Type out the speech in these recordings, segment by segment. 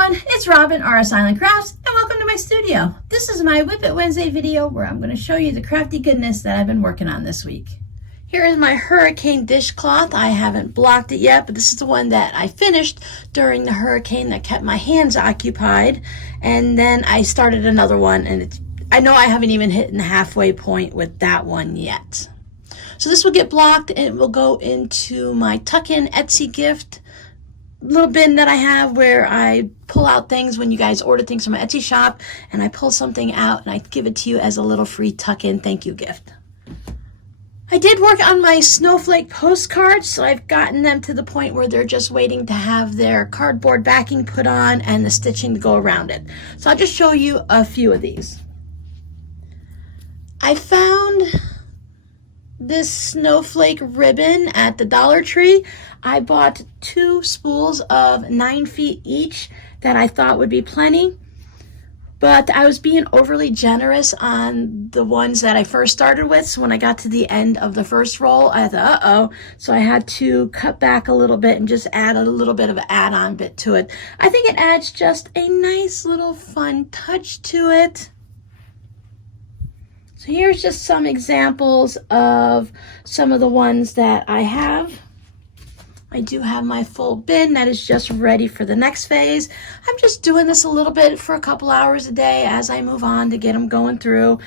everyone, it's Robin, R Silent Crafts, and welcome to my studio. This is my WiP It Wednesday video where I'm going to show you the crafty goodness that I've been working on this week. Here is my hurricane dishcloth. I haven't blocked it yet, but this is the one that I finished during the hurricane that kept my hands occupied. And then I started another one, and I know I haven't even hit the halfway point with that one yet. So this will get blocked and it will go into my tuck-in Etsy gift little bin that I have where I pull out things when you guys order things from my Etsy shop, and I pull something out and I give it to you as a little free tuck-in thank you gift. I did work on my Snowflake postcards, so I've gotten them to the point where they're just waiting to have their cardboard backing put on and the stitching to go around it. So I'll just show you a few of these. I found this snowflake ribbon at the Dollar Tree. I bought 2 spools of 9 feet each that I thought would be plenty, but I was being overly generous on the ones that I first started with. So when I got to the end of the first roll, I thought, uh-oh. So I had to cut back a little bit and just add a little bit of an add-on bit to it. I think it adds just a nice little fun touch to it. So here's just some examples of some of the ones that I have. I do have my full bin that is just ready for the next phase. I'm just doing this a little bit for a couple hours a day as I move on to get them going through.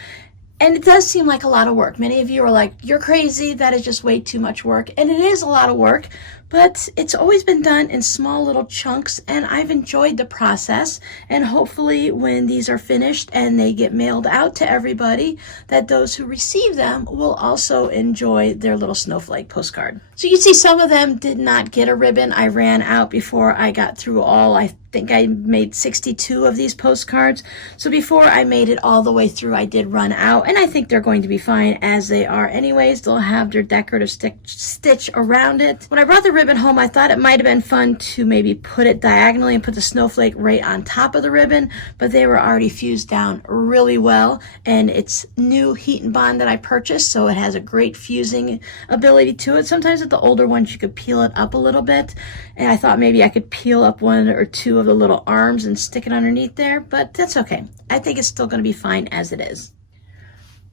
And it does seem like a lot of work. Many of you are like, you're crazy, that is just way too much work. And it is a lot of work, but it's always been done in small little chunks, and I've enjoyed the process. And hopefully when these are finished and they get mailed out to everybody, that those who receive them will also enjoy their little snowflake postcard. So you see some of them did not get a ribbon. I ran out before I got through all. I think I made 62 of these postcards. So before I made it all the way through, I did run out, and I think they're going to be fine as they are anyways. They'll have their decorative stitch around it. When I brought the ribbon home, I thought it might have been fun to maybe put it diagonally and put the snowflake right on top of the ribbon, but they were already fused down really well, and it's new heat and bond that I purchased, so it has a great fusing ability to it. Sometimes with the older ones you could peel it up a little bit, and I thought maybe I could peel up 1 or 2 of the little arms and stick it underneath there, but that's okay. I think it's still going to be fine as it is.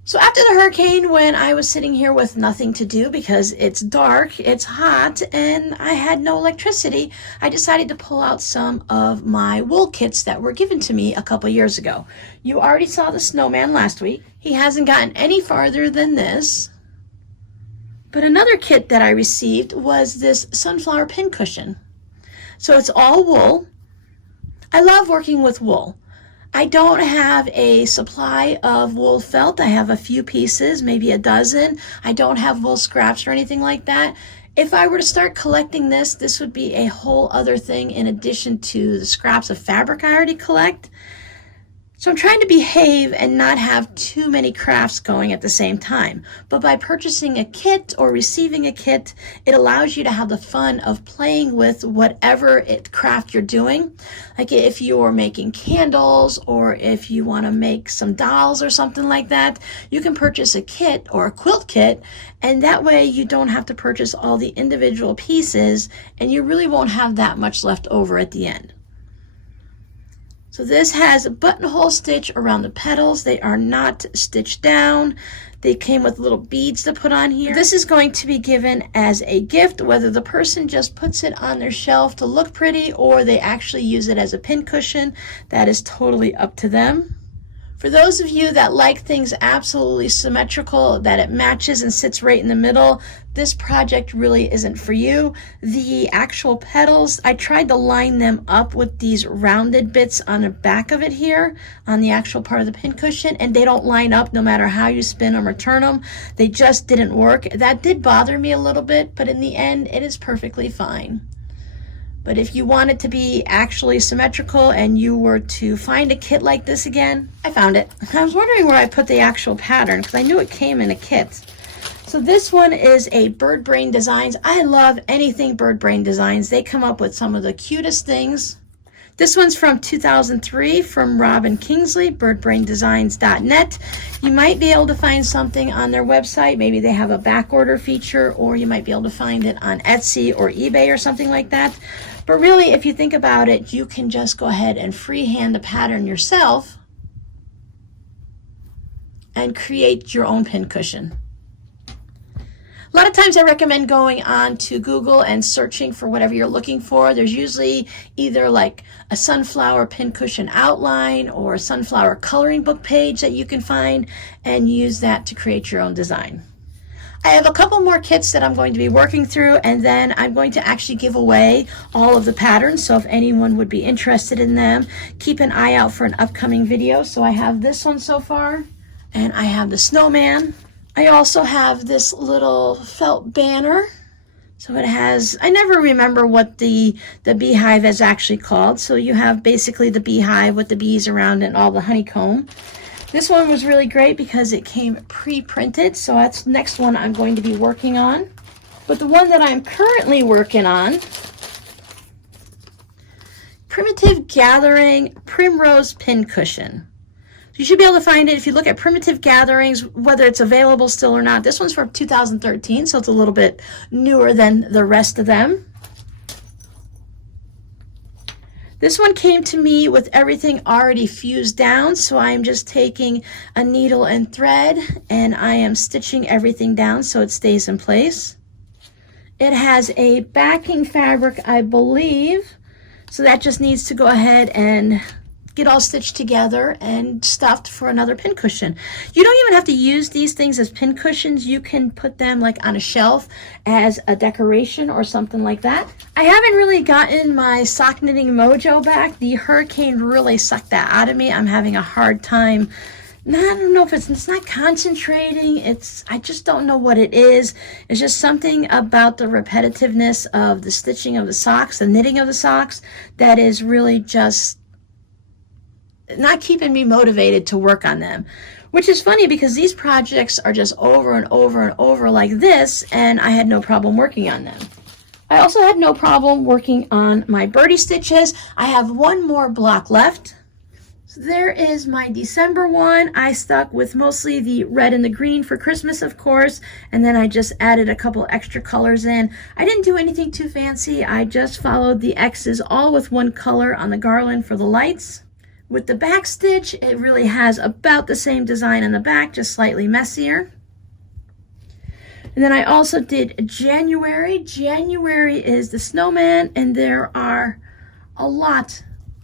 So after the hurricane, when I was sitting here with nothing to do because it's dark, it's hot, and I had no electricity, I decided to pull out some of my wool kits that were given to me a couple years ago. You already saw the snowman last week. He hasn't gotten any farther than this. But another kit that I received was this sunflower pincushion. So it's all wool. I love working with wool. I don't have a supply of wool felt. I have a few pieces, maybe a dozen. I don't have wool scraps or anything like that. If I were to start collecting this, this would be a whole other thing in addition to the scraps of fabric I already collect. So I'm trying to behave and not have too many crafts going at the same time. But by purchasing a kit or receiving a kit, it allows you to have the fun of playing with whatever craft you're doing. Like if you're making candles, or if you want to make some dolls or something like that, you can purchase a kit or a quilt kit, and that way you don't have to purchase all the individual pieces, and you really won't have that much left over at the end. So this has a buttonhole stitch around the petals. They are not stitched down. They came with little beads to put on here. This is going to be given as a gift, whether the person just puts it on their shelf to look pretty or they actually use it as a pincushion. That is totally up to them. For those of you that like things absolutely symmetrical, that it matches and sits right in the middle, this project really isn't for you. The actual petals, I tried to line them up with these rounded bits on the back of it here, on the actual part of the pincushion, and they don't line up no matter how you spin them or turn them. They just didn't work. That did bother me a little bit, but in the end, it is perfectly fine. But if you want it to be actually symmetrical and you were to find a kit like this again, I found it. I was wondering where I put the actual pattern because I knew it came in a kit. So this one is a Bird Brain Designs. I love anything Bird Brain Designs. They come up with some of the cutest things. This one's from 2003 from Robin Kingsley, birdbraindesigns.net. You might be able to find something on their website. Maybe they have a back order feature, or you might be able to find it on Etsy or eBay or something like that. But really, if you think about it, you can just go ahead and freehand the pattern yourself and create your own pincushion. A lot of times I recommend going on to Google and searching for whatever you're looking for. There's usually either like a sunflower pincushion outline or a sunflower coloring book page that you can find and use that to create your own design. I have a couple more kits that I'm going to be working through, and then I'm going to actually give away all of the patterns. So if anyone would be interested in them, keep an eye out for an upcoming video. So I have this one so far, and I have the snowman. I also have this little felt banner. So it has, I never remember what the beehive is actually called. So you have basically the beehive with the bees around and all the honeycomb. This one was really great because it came pre-printed. So that's the next one I'm going to be working on. But the one that I'm currently working on, Primitive Gathering Primrose Pincushion. You should be able to find it if you look at Primitive Gatherings, whether it's available still or not. This one's from 2013, so it's a little bit newer than the rest of them. This one came to me with everything already fused down, so I'm just taking a needle and thread and I am stitching everything down so it stays in place. It has a backing fabric, I believe, so that just needs to go ahead and get all stitched together and stuffed for another pincushion. You don't even have to use these things as pincushions. You can put them like on a shelf as a decoration or something like that. I haven't really gotten my sock knitting mojo back. The hurricane really sucked that out of me. I'm having a hard time. I don't know if it's not concentrating. I just don't know what it is. It's just something about the repetitiveness of the stitching of the socks, the knitting of the socks, that is really just not keeping me motivated to work on them, which is funny because these projects are just over and over and over like this, and I had no problem working on them. I also had no problem working on my birdie stitches. I have one more block left. So there is my December one. I stuck with mostly the red and the green for Christmas, of course, and then I just added a couple extra colors in. I didn't do anything too fancy. I just followed the X's all with one color on the garland for the lights. With the back stitch, it really has about the same design on the back, just slightly messier. And then I also did January. January is the snowman, and there are a lot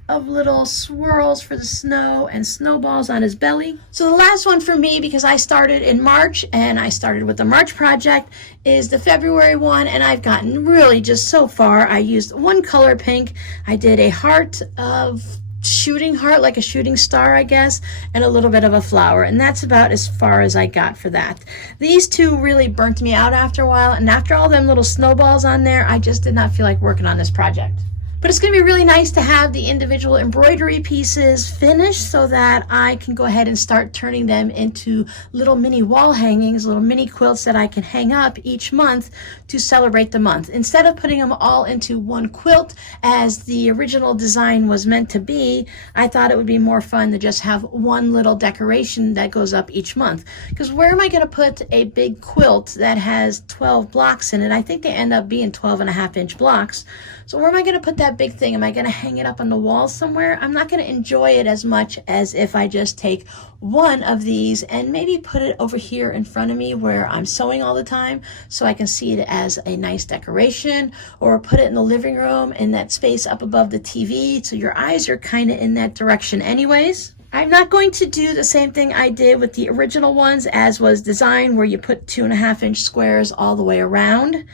of little swirls for the snow and snowballs on his belly. So the last one for me, because I started in March and I started with the March project, is the February one, and I've gotten really just so far. I used one color pink. I did a heart of shooting heart, like a shooting star, I guess, and a little bit of a flower, and that's about as far as I got for that. These two really burnt me out after a while, and after all them little snowballs on there, I just did not feel like working on this project. But it's going to be really nice to have the individual embroidery pieces finished so that I can go ahead and start turning them into little mini wall hangings, little mini quilts that I can hang up each month to celebrate the month. Instead of putting them all into one quilt as the original design was meant to be, I thought it would be more fun to just have one little decoration that goes up each month. Because where am I going to put a big quilt that has 12 blocks in it? I think they end up being 12.5-inch blocks. So where am I going to put that big thing? Am I going to hang it up on the wall somewhere? I'm not going to enjoy it as much as if I just take one of these and maybe put it over here in front of me where I'm sewing all the time so I can see it as a nice decoration, or put it in the living room in that space up above the TV so your eyes are kind of in that direction anyways. I'm not going to do the same thing I did with the original ones as was designed, where you put 2.5-inch squares all the way around.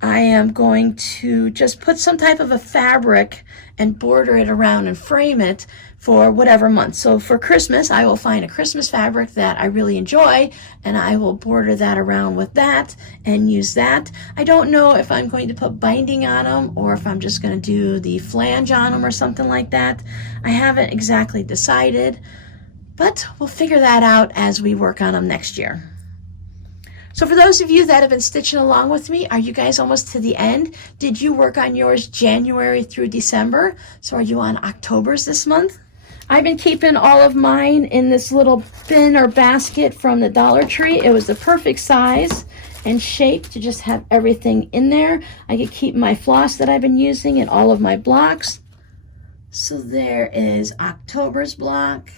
I am going to just put some type of a fabric and border it around and frame it for whatever month. So for Christmas, I will find a Christmas fabric that I really enjoy, and I will border that around with that and use that. I don't know if I'm going to put binding on them or if I'm just going to do the flange on them or something like that. I haven't exactly decided, but we'll figure that out as we work on them next year. So for those of you that have been stitching along with me, are you guys almost to the end? Did you work on yours January through December? So are you on October's this month? I've been keeping all of mine in this little bin or basket from the Dollar Tree. It was the perfect size. and shape to just have everything in there. I could keep my floss that I've been using and all of my blocks. So there is October's block.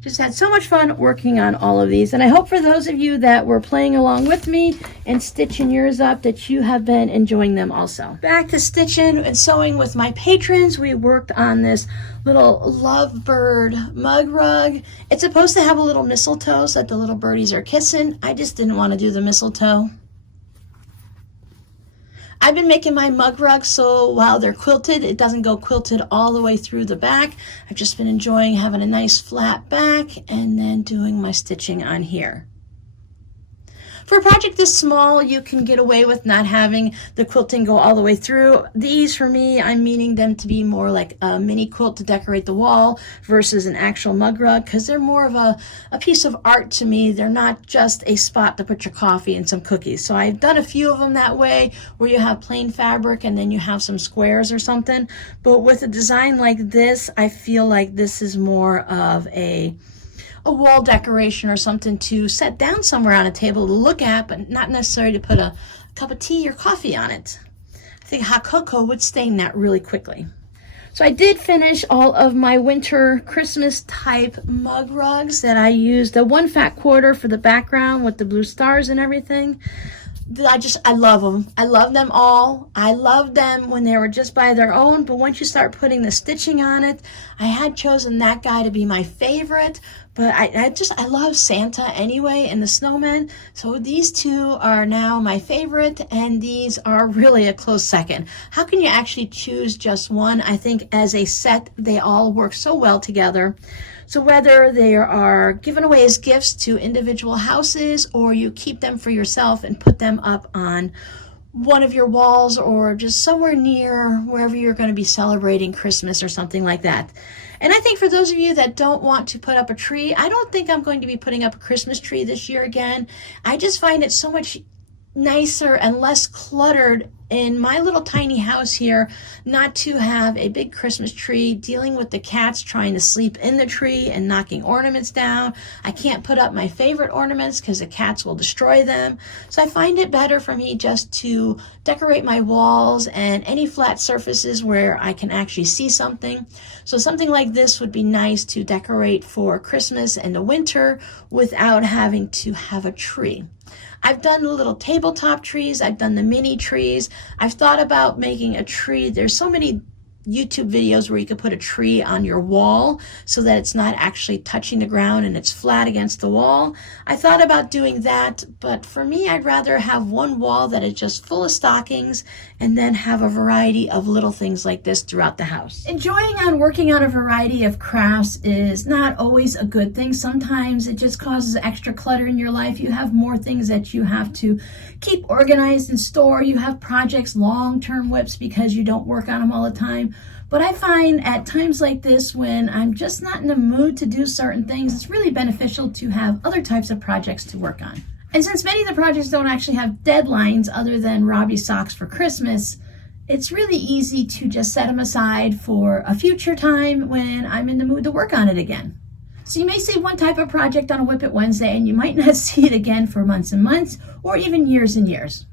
Just had so much fun working on all of these, and I hope for those of you that were playing along with me and stitching yours up that you have been enjoying them also. Back to stitching and sewing with my patrons. We worked on this little lovebird mug rug. It's supposed to have a little mistletoe so that the little birdies are kissing. I just didn't want to do the mistletoe. I've been making my mug rugs so while they're quilted, it doesn't go quilted all the way through the back. I've just been enjoying having a nice flat back and then doing my stitching on here. For a project this small, you can get away with not having the quilting go all the way through. These, for me, I'm meaning them to be more like a mini quilt to decorate the wall versus an actual mug rug, because they're more of a piece of art to me. They're not just a spot to put your coffee and some cookies. So I've done a few of them that way, where you have plain fabric and then you have some squares or something. But with a design like this, I feel like this is more of a wall decoration or something to set down somewhere on a table to look at, but not necessarily to put a cup of tea or coffee on it. I think hot cocoa would stain that really quickly. So I did finish all of my winter Christmas type mug rugs that I used. The 1 fat quarter for the background with the blue stars and everything. I love them. I love them all. I loved them when they were just by their own, but once you start putting the stitching on it, I had chosen that guy to be my favorite, but I love Santa anyway and the snowmen, so these two are now my favorite, and these are really a close second. How can you actually choose just one? I think as a set, they all work so well together. So whether they are given away as gifts to individual houses, or you keep them for yourself and put them up on one of your walls or just somewhere near wherever you're going to be celebrating Christmas or something like that. And I think for those of you that don't want to put up a tree, I don't think I'm going to be putting up a Christmas tree this year again. I just find it so much nicer and less cluttered in my little tiny house here not to have a big Christmas tree, dealing with the cats trying to sleep in the tree and knocking ornaments down. I can't put up my favorite ornaments because the cats will destroy them. So I find it better for me just to decorate my walls and any flat surfaces where I can actually see something. So something like this would be nice to decorate for Christmas and the winter without having to have a tree. I've done the little tabletop trees. I've done the mini trees. I've thought about making a tree. There's so many YouTube videos where you could put a tree on your wall so that it's not actually touching the ground and it's flat against the wall. I thought about doing that, but for me, I'd rather have one wall that is just full of stockings and then have a variety of little things like this throughout the house. Enjoying working on a variety of crafts is not always a good thing. Sometimes it just causes extra clutter in your life. You have more things that you have to keep organized and store. You have projects, long-term WIPs, because you don't work on them all the time. But I find at times like this, when I'm just not in the mood to do certain things, it's really beneficial to have other types of projects to work on. And since many of the projects don't actually have deadlines other than Robbie socks for Christmas, it's really easy to just set them aside for a future time when I'm in the mood to work on it again. So you may see one type of project on a WiP It Wednesday and you might not see it again for months and months, or even years and years.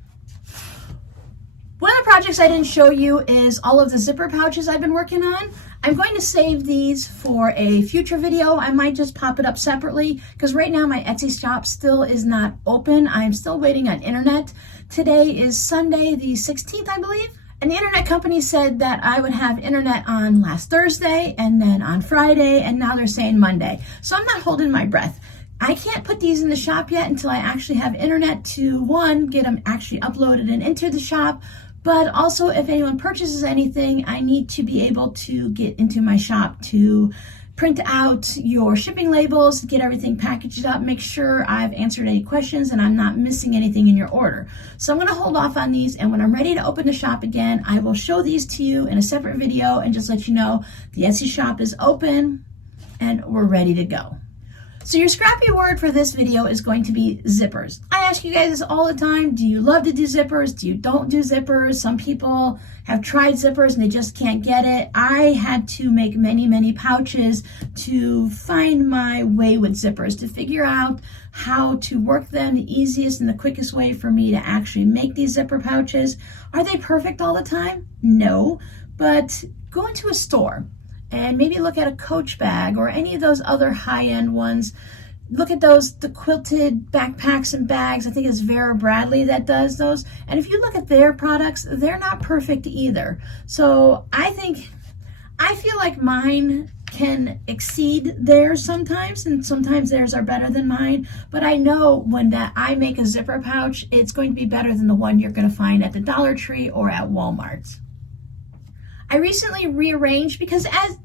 One of the projects I didn't show you is all of the zipper pouches I've been working on. I'm going to save these for a future video. I might just pop it up separately because right now my Etsy shop still is not open. I'm still waiting on internet. Today is Sunday the 16th, I believe. And the internet company said that I would have internet on last Thursday and then on Friday, and now they're saying Monday. So I'm not holding my breath. I can't put these in the shop yet until I actually have internet to, one, get them actually uploaded and into the shop, but also if anyone purchases anything, I need to be able to get into my shop to print out your shipping labels, get everything packaged up, make sure I've answered any questions and I'm not missing anything in your order. So I'm gonna hold off on these, and when I'm ready to open the shop again, I will show these to you in a separate video and just let you know the Etsy shop is open and we're ready to go. So your scrappy word for this video is going to be zippers. I ask you guys this all the time. Do you love to do zippers? Do you don't do zippers? Some people have tried zippers and they just can't get it. I had to make many, many pouches to find my way with zippers, to figure out how to work them the easiest and the quickest way for me to actually make these zipper pouches. Are they perfect all the time? No, but go into a store and maybe look at a Coach bag or any of those other high-end ones. Look at those, the quilted backpacks and bags. I think it's Vera Bradley that does those. And if you look at their products, they're not perfect either. So I feel like mine can exceed theirs sometimes, and sometimes theirs are better than mine. But I know when that I make a zipper pouch, it's going to be better than the one you're going to find at the Dollar Tree or at Walmart. I recently rearranged because as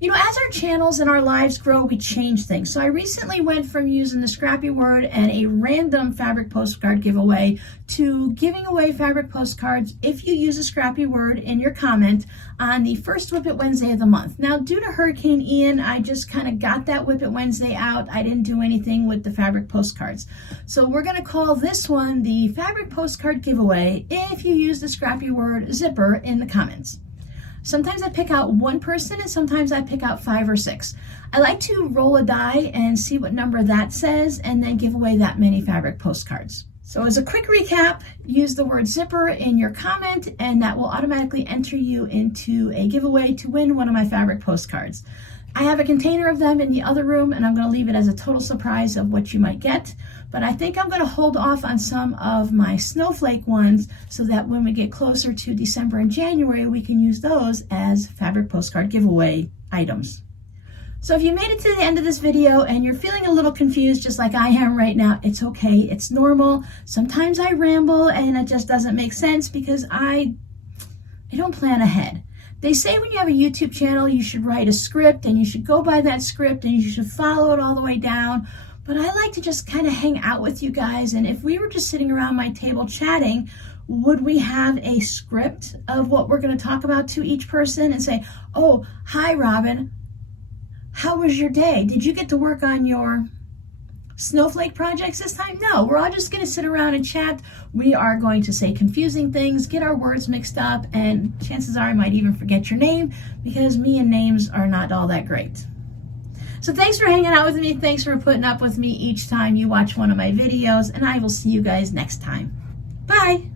our channels and our lives grow, we change things. So I recently went from using the scrappy word and a random fabric postcard giveaway to giving away fabric postcards if you use a scrappy word in your comment on the first WiP It Wednesday of the month. Now, due to Hurricane Ian, I just kind of got that WiP It Wednesday out. I didn't do anything with the fabric postcards. So we're going to call this one the fabric postcard giveaway if you use the scrappy word zipper in the comments. Sometimes I pick out one person and sometimes I pick out 5 or 6. I like to roll a die and see what number that says and then give away that many fabric postcards. So as a quick recap, use the word zipper in your comment and that will automatically enter you into a giveaway to win one of my fabric postcards. I have a container of them in the other room and I'm going to leave it as a total surprise of what you might get. But I think I'm going to hold off on some of my Snowflake ones so that when we get closer to December and January, we can use those as fabric postcard giveaway items. So if you made it to the end of this video and you're feeling a little confused just like I am right now, it's okay. It's normal. Sometimes I ramble and it just doesn't make sense because I don't plan ahead. They say when you have a YouTube channel, you should write a script and you should go by that script and you should follow it all the way down. But I like to just kind of hang out with you guys. And if we were just sitting around my table chatting, would we have a script of what we're going to talk about to each person and say, oh, hi, Robin. How was your day? Did you get to work on your Snowflake projects this time? No, we're all just going to sit around and chat. We are going to say confusing things, get our words mixed up, and chances are I might even forget your name because me and names are not all that great. So thanks for hanging out with me. Thanks for putting up with me each time you watch one of my videos, and I will see you guys next time. Bye.